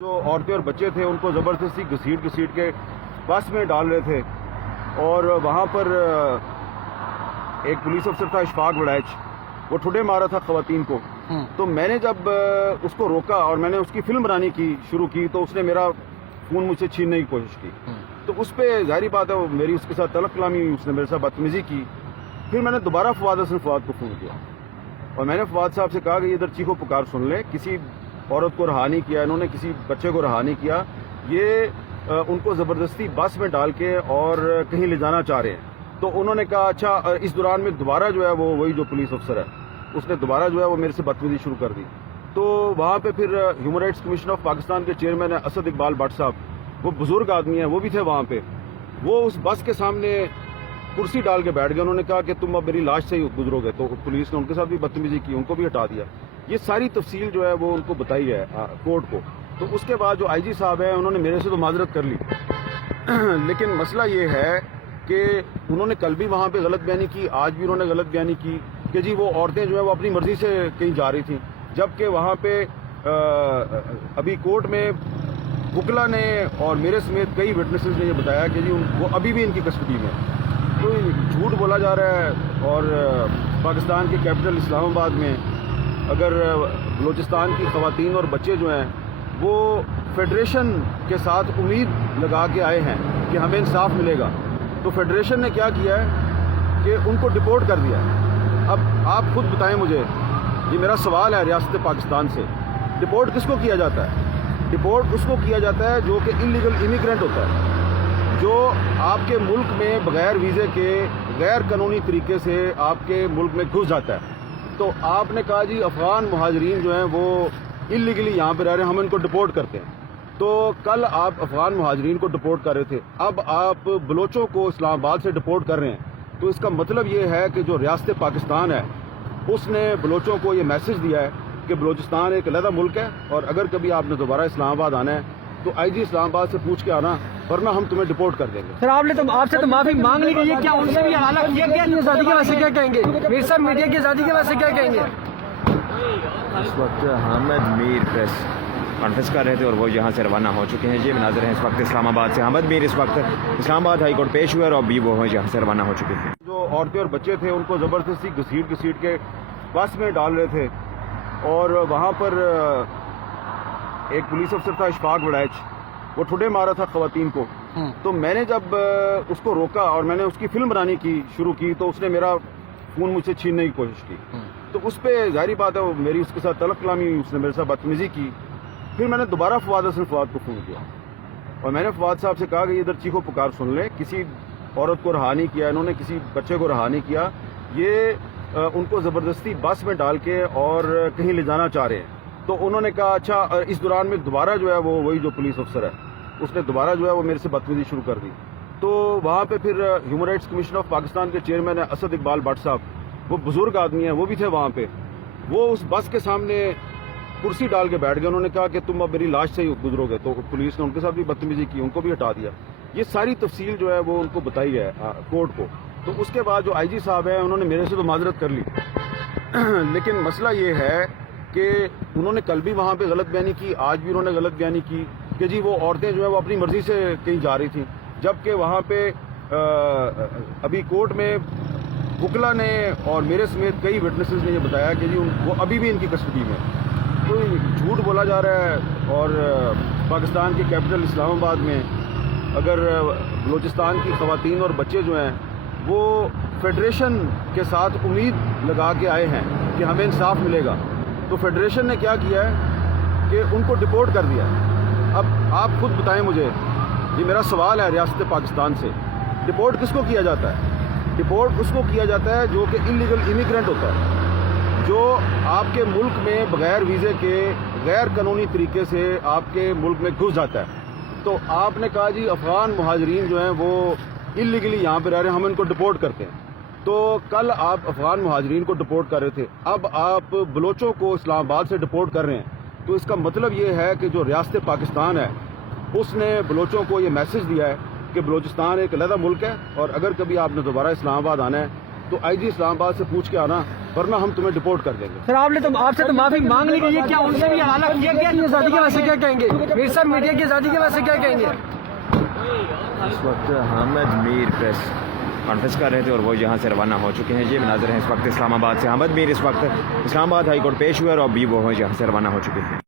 जो औरतें और बच्चे थे उनको ज़बरदस्ती घसीट के बस में डाल रहे थे और वहाँ पर एक पुलिस अफसर था इशफाक वड़ैच, वो ठुड्डे मारा था ख़वातीन को। तो मैंने जब उसको रोका और मैंने उसकी फिल्म बनानी की शुरू की तो उसने मेरा फ़ोन मुझसे छीनने की कोशिश की। तो उस पर ज़ाहिर बात है वो मेरी उसके साथ तलब कलामी हुई, उसने मेरे साथ बदतमीज़ी की। फिर मैंने दोबारा फवाद हसन फवाद को फ़ोन किया और मैंने फवाद साहब से कहा कि इधर चीखो पुकार सुन लें, किसी औरत को रहा नहीं किया इन्होंने, किसी बच्चे को रहा नहीं किया, ये उनको ज़बरदस्ती बस में डाल के और कहीं ले जाना चाह रहे हैं। तो उन्होंने कहा अच्छा। इस दौरान में दोबारा जो है वो वही जो पुलिस अफसर है उसने दोबारा जो है वो मेरे से बदतमीजी शुरू कर दी। तो वहाँ पे फिर human rights commission of Pakistan के चेयरमैन है असद इकबाल भट्ट साहब, वो बुजुर्ग आदमी हैं, वो भी थे वहाँ पे। वो उस बस के सामने कुर्सी डाल के बैठ गए। उन्होंने कहा कि तुम अब मेरी लाश से ही गुजरोगे। तो पुलिस ने उनके साथ भी बदतमीजी की, उनको भी हटा दिया। ये सारी तफसील जो है वो उनको बताई है कोर्ट को। तो उसके बाद जो आईजी साहब हैं उन्होंने मेरे से तो माजरत कर ली लेकिन मसला ये है कि उन्होंने कल भी वहाँ पे गलत बयानी की, आज भी उन्होंने गलत बयानी की कि जी वो औरतें जो है वो अपनी मर्जी से कहीं जा रही थी, जबकि वहाँ पे अभी कोर्ट में वकला ने और मेरे समेत कई विटनेसेस ने ये बताया कि जी वो अभी भी इनकी कस्टडी में। तो झूठ बोला जा रहा है। और पाकिस्तान के कैपिटल इस्लामाबाद में अगर बलूचिस्तान की ख़वातीन और बच्चे जो हैं वो फेडरेशन के साथ उम्मीद लगा के आए हैं कि हमें इंसाफ मिलेगा, तो फेडरेशन ने क्या किया है कि उनको डिपोर्ट कर दिया। अब आप खुद बताएं मुझे, ये मेरा सवाल है रियासत पाकिस्तान से, डिपोर्ट किसको किया जाता है? डिपोर्ट उसको किया जाता है जो कि इलीगल इमिग्रेंट होता है, जो आपके मुल्क में बगैर वीज़े के गैर कानूनी तरीके से आपके मुल्क में घुस जाता है। तो आपने कहा जी अफ़गान मुहाजिरीन जो हैं वो इलीगली यहाँ पर रह रहे हैं, हम इनको डिपोर्ट करते हैं। तो कल आप अफ़गान मुहाजिरीन को डिपोर्ट कर रहे थे, अब आप बलोचों को इस्लामाबाद से डिपोर्ट कर रहे हैं। तो इसका मतलब ये है कि जो रियासत पाकिस्तान है उसने बलोचों को ये मैसेज दिया है कि बलूचिस्तान एक अलग मुल्क है और अगर कभी आपने दोबारा इस्लामाबाद आना है तो आईजी इस्लामाबाद से पूछ के आना, वरना हम तुम्हें डिपोर्ट कर देंगे। सर आपसे तो माफी मांग ली गई है, क्या उनसे भी हालात किया गया? आज़ादी के वास्ते क्या कहेंगे? मेरे साथ मीडिया की आज़ादी के वास्ते क्या कहेंगे? इस वक्त हामिद मीर प्रेस कॉन्फ्रेंस कर रहे थे और वो यहाँ से रवाना हो चुके हैं। ये नाज़िर हैं इस वक्त इस्लामाबाद से। हामिद मीर इस वक्त इस्लामाबाद हाई कोर्ट पेश हुए और अभी वो यहाँ से रवाना हो चुके हैं। जो औरतें और बच्चे थे उनको ज़बरदस्ती घसीट के बस में डाल रहे थे और वहाँ पर एक पुलिस अफसर था इशफाक वड़ैच, वो ठुड्डे मारा था ख़वातीन को। तो मैंने जब उसको रोका और मैंने उसकी फिल्म बनानी की शुरू की तो उसने मेरा फ़ोन मुझसे छीनने की कोशिश की। तो उस पर ज़ाहिर बात है वो मेरी उसके साथ तलब कलामी हुई, उसने मेरे साथ बदतमीज़ी की। फिर मैंने दोबारा फवाद हसन फवाद को फ़ोन किया और मैंने फवाद साहब से कहा कि इधर चीखो पुकार सुन लें, किसी औरत को रहा नहीं किया इन्होंने, किसी बच्चे को रहा नहीं किया, ये उनको ज़बरदस्ती बस में डाल के और कहीं ले जाना चाह रहे हैं। तो उन्होंने कहा अच्छा। इस दौरान में दोबारा जो है वो वही जो पुलिस अफसर है उसने दोबारा जो है वो मेरे से बदतमीजी शुरू कर दी। तो वहाँ पे फिर human rights commission of Pakistan के चेयरमैन है असद इकबाल भट्ट साहब, वो बुजुर्ग आदमी हैं, वो भी थे वहाँ पे। वो उस बस के सामने कुर्सी डाल के बैठ गए। उन्होंने कहा कि तुम अब मेरी लाश से ही गुजरोगे। तो पुलिस ने उनके साथ भी बदतमीजी की, उनको भी हटा दिया। ये सारी तफसील जो है वो उनको बताई है कोर्ट को। तो उसके बाद जो आईजी साहब हैं उन्होंने मेरे से तो माजरत कर ली लेकिन मसला ये है कि उन्होंने कल भी वहाँ पे गलत बयानी की, आज भी उन्होंने गलत बयानी की कि जी वो औरतें जो है वो अपनी मर्जी से कहीं जा रही थी, जबकि वहाँ पे अभी कोर्ट में वकला ने और मेरे समेत कई विटनेसेस ने ये बताया कि जी वो अभी भी इनकी कस्टडी में। तो झूठ बोला जा रहा है। और पाकिस्तान के कैपिटल इस्लामाबाद में अगर बलूचिस्तान की ख़वातीन और बच्चे जो हैं वो फेडरेशन के साथ उम्मीद लगा के आए हैं कि हमें इंसाफ मिलेगा, तो फेडरेशन ने क्या किया है कि उनको डिपोर्ट कर दिया। अब आप खुद बताएं मुझे, ये मेरा सवाल है रियासत पाकिस्तान से, डिपोर्ट किसको किया जाता है? डिपोर्ट उसको किया जाता है जो कि इलीगल इमिग्रेंट होता है, जो आपके मुल्क में बगैर वीज़े के गैर कानूनी तरीके से आपके मुल्क में घुस जाता है। तो आपने कहा जी अफ़गान मुहाजिरीन जो हैं वो इलीगली यहाँ पर रह रहे हैं, हम इनको डिपोर्ट करते हैं। तो कल आप अफ़गान मुहाजिरीन को डिपोर्ट कर रहे थे, अब आप बलोचों को इस्लामाबाद से डिपोर्ट कर रहे हैं। तो इसका मतलब ये है कि जो रियासत पाकिस्तान है उसने बलोचों को ये मैसेज दिया है कि बलूचिस्तान एक अलग मुल्क है और अगर कभी आपने दोबारा इस्लामाबाद आना है तो आईजी इस्लामाबाद से पूछ के आना, वरना हम तुम्हें डिपोर्ट कर देंगे। सर आप से तो माफी मांग ली गई है, क्या उनसे भी हवाला किया गया? आज़ादी के वैसे क्या कहेंगे? मीर साहब मीडिया की आज़ादी के वैसे क्या कहेंगे? इस वक्त हामिद मीर प्रेस कॉन्फ्रेंस कर रहे थे और वो यहाँ से रवाना हो चुके हैं। ये नाज़र हैं इस वक्त इस्लामाबाद से। हामिद मीर इस वक्त इस्लामाबाद हाई कोर्ट पेश हुए और अभी वो यहाँ से रवाना हो चुके हैं।